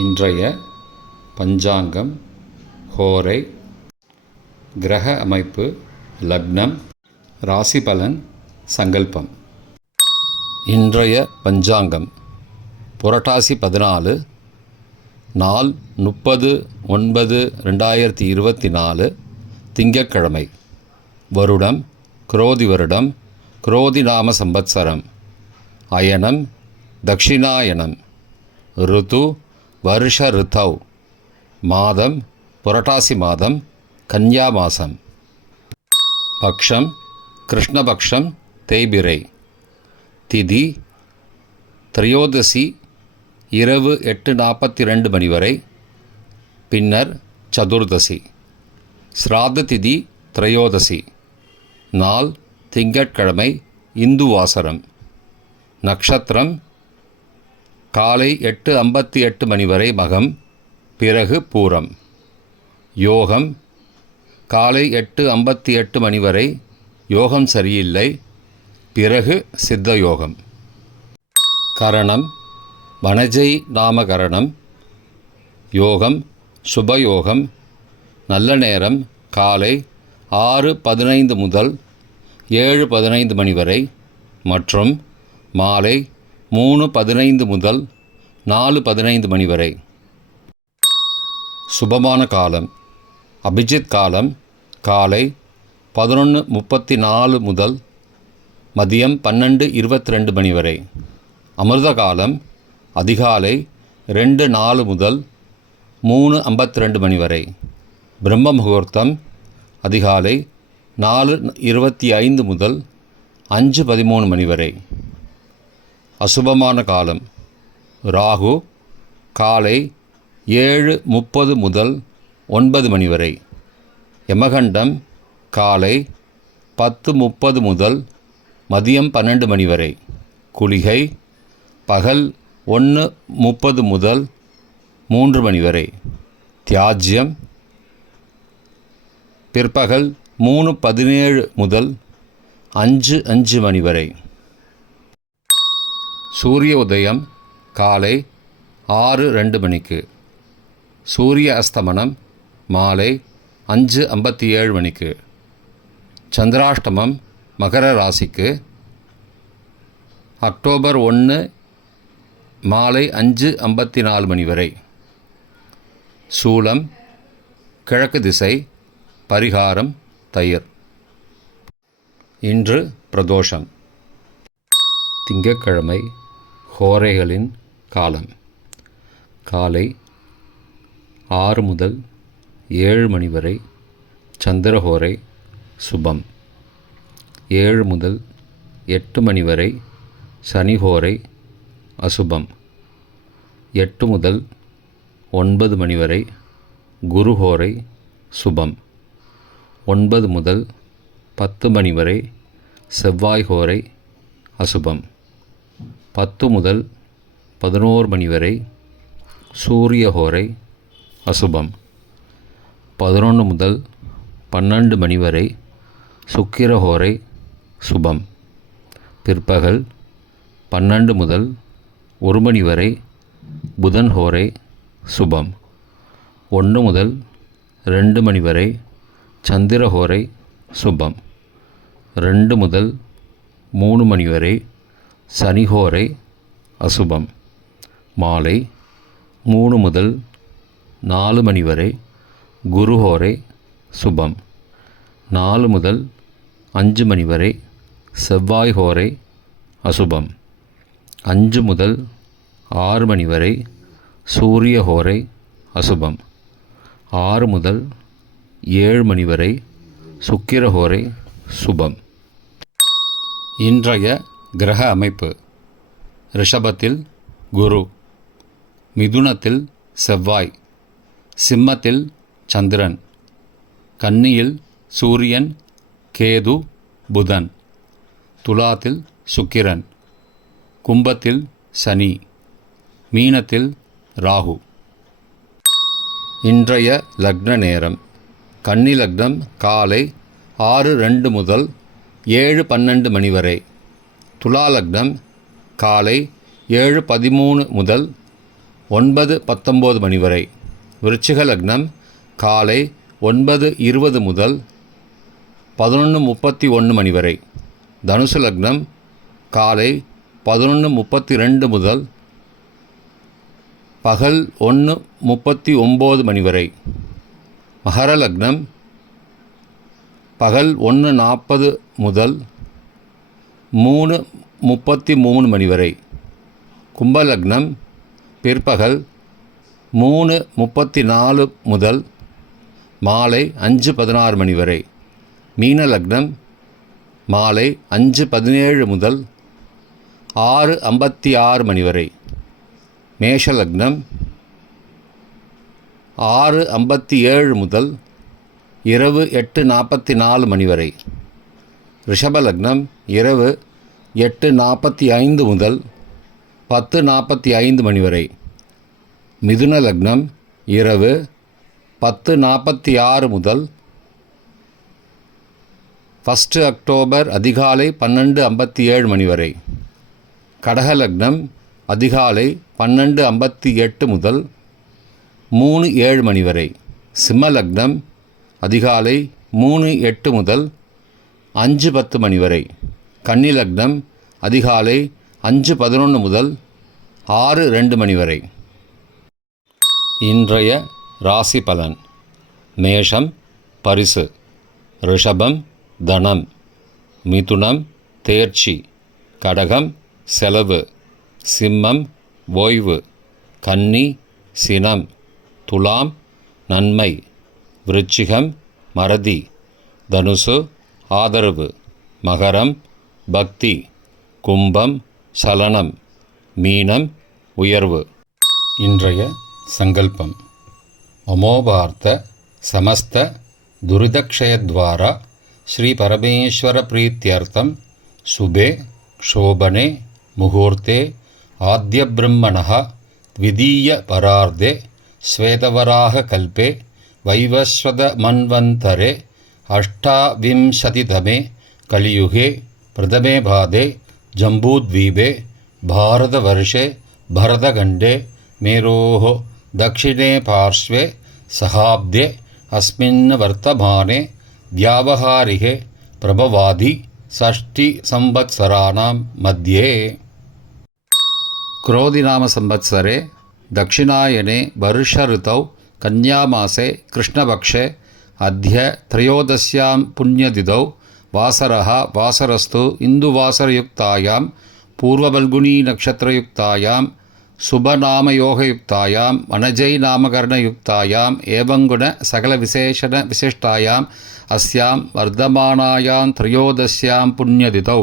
இன்றைய பஞ்சாங்கம், ஹோரை, கிரக அமைப்பு, லக்னம், ராசி பலன், சங்கல்பம். இன்றைய பஞ்சாங்கம் புரட்டாசி 14, நாள் 30/9/2024, திங்கட்கிழமை. வருடம் குரோதி வருடம், குரோதி நாம சம்பத்சரம். அயனம் தக்ஷிணாயனம். ருது வருஷ ருத்தவ். மாதம் புரட்டாசி மாதம், கன்யா மாதம். பக்ஷம் கிருஷ்ணபக்ஷம், தேய்பிரை. திதி திரையோதசி இரவு 8:42 மணி வரை, பின்னர் சதுர்தசி. ஸ்ராத்த திதி திரையோதசி. நாள் திங்கட்கிழமை, இந்து வாசரம். நக்ஷத்திரம் காலை 8:58 மணி வரை மகம், பிறகு பூரம். யோகம் காலை 8:58 மணி வரை யோகம் சரியில்லை, பிறகு சித்த யோகம். கரணம் வனஜை நாமகரணம். யோகம் சுபயோகம். நல்ல நேரம் காலை 6:15 முதல் 7:15 மணி வரை மற்றும் மாலை 3:15 முதல் 4:15 மணி வரை. சுபமான காலம் அபிஜித் காலம் காலை 11:34 முதல் மதியம் 12:22 மணி வரை. அமிர்த காலம் அதிகாலை 2:04 முதல் 3:52 மணி வரை. பிரம்ம முகூர்த்தம் அதிகாலை 4:25 முதல் 5:13 மணி வரை. அசுபமான காலம் ராகு காலை 7:30 முதல் 9 மணி வரை. யமகண்டம் காலை 10:30 முதல் மதியம் 12 மணி வரை. குளிகை பகல் 1:30 முதல் 3 மணி வரை. தியாஜ்யம் பிற்பகல் 3:17 முதல் 5:05 மணி வரை. சூரிய உதயம் காலை 6:02 மணிக்கு. சூரிய அஸ்தமனம் மாலை 5:57 மணிக்கு. சந்திராஷ்டமம் மகர ராசிக்கு அக்டோபர் 1 மாலை 5:54 மணி வரை. சூலம் கிழக்கு திசை. பரிகாரம் தயிர். இன்று பிரதோஷம். திங்கட்கிழமை. ஹோரைகளின் காலம் காலை 6 முதல் 7 மணி வரை சந்திரஹோரை சுபம். 7 முதல் 8 மணி வரை சனிஹோரை அசுபம். 8 முதல் 9 மணி வரை குருஹோரை சுபம். 9 முதல் 10 மணி வரை செவ்வாய்ஹோரை அசுபம். 10 முதல் 11 மணி வரை சூரியஹோரை அசுபம். 11 முதல் 12 மணி வரை சுக்கிரஹோரை சுபம். பிற்பகல் 12 முதல் 1 மணி வரை புதன்ஹோரை சுபம். 1 முதல் 2 மணி வரை சந்திரஹோரை சுபம். 2 முதல் 3 மணி வரை சனிஹோரை அசுபம். மாலை 3 முதல் 4 மணி வரை குருஹோரை சுபம். 4 முதல் 5 மணி வரை செவ்வாய்ஹோரை அசுபம். 5 முதல் 6 மணி வரை சூரியஹோரை அசுபம். 6 முதல் 7 மணி வரை சுக்கிரஹோரை சுபம். இன்றைய கிரக அமைப்பு. ரிஷபத்தில் குரு, மிதுனத்தில் செவ்வாய், சிம்மத்தில் சந்திரன், கன்னியில் சூரியன், கேது, புதன், துலாத்தில் சுக்கிரன், கும்பத்தில் சனி, மீனத்தில் ராகு. இன்றைய லக்ன நேரம். கன்னி லக்னம் காலை 6:02 முதல் 7:12 மணி வரை. துலா லக்னம் காலை 7:13 முதல் 9:19 மணி வரை. விருச்சிக லக்னம் காலை 9:20 முதல் 11:31 மணி வரை. தனுசு லக்னம் காலை 11:32 முதல் பகல் 1:39 மணி வரை. மகர லக்னம் பகல் 1:40 முதல் 3:33 மணி வரை. கும்ப லக்னம் பிற்பகல் 3:34 முதல் மாலை 5:16 மணி வரை. மீன லக்னம் மாலை 5:17 முதல் 6:56 மணி வரை. மேஷ லக்னம் 6:57 முதல் இரவு 8:44 மணி வரை. ரிஷப லக்னம் இரவு 8:45 முதல் 10:45 மணி வரை. மிதுன லக்னம் இரவு 10:46 முதல் 1 அக்டோபர் அதிகாலை 12:57 மணி வரை. கடக லக்னம் அதிகாலை 12:58 முதல் 3:07 மணி வரை. சிம்ம லக்னம் அதிகாலை 3:08 முதல் 5:10 மணி வரை. கன்னி லக்னம் அதிகாலை 5:11 முதல் 6:02 மணி வரை. இன்றைய ராசி பலன். மேஷம் பரிசு, ரிஷபம் தனம், மிதுனம் தேர்ச்சி, கடகம் செலவு, சிம்மம் ஓய்வு, கன்னி சினம், துலாம் நன்மை, விருச்சிகம் மறதி, தனுசு ஆதரவு, மகரம் பக்தி, கும்பம் சலனம், மீனம் உயர்வு. இன்றைய சங்கல்பம். அமோபார்த்த சமஸ்த துரிதக்ஷயத்வாரா ஸ்ரீ பரமேஸ்வர பிரீத்யர்த்தம் சுபே க்ஷோபனே முகூர்த்தே ஆத்ய பிரம்மணः த்விதீய பரார்த்தே ஸ்வேதவராக கல்பே வைவஸ்வத மன்வந்தரே அஷ்டாவிம்சதிதமே கலியுகே பிரதமே பாதே ஜம்பூத்வீபே பாரதவர்ஷே பரதகண்டே மேரோः दक्षिणे पार्श्वे सहाब्दे अस्मिन् वर्तमाने व्यावहारिके प्रभवादि षष्टिसंवत्सराणां मध्ये. क्रोधिनाम संवत्सरे दक्षिणायने वर्षऋतौ कन्यामासे कृष्णपक्षे अद्य त्रयोदश्यां पुण्यतिथौ वासरः वासरस्तु इन्दुवासरयुक्तायां पूर्वफल्गुनी नक्षत्रयुक्तायां शुभनामयोगयुक्तायां वनजैनामकरणयुक्तायाम् एवंगुण सकलविशेषण विशिष्टायाम् अस्यां वर्धमानायां त्रयोदश्यां पुण्यतिथौ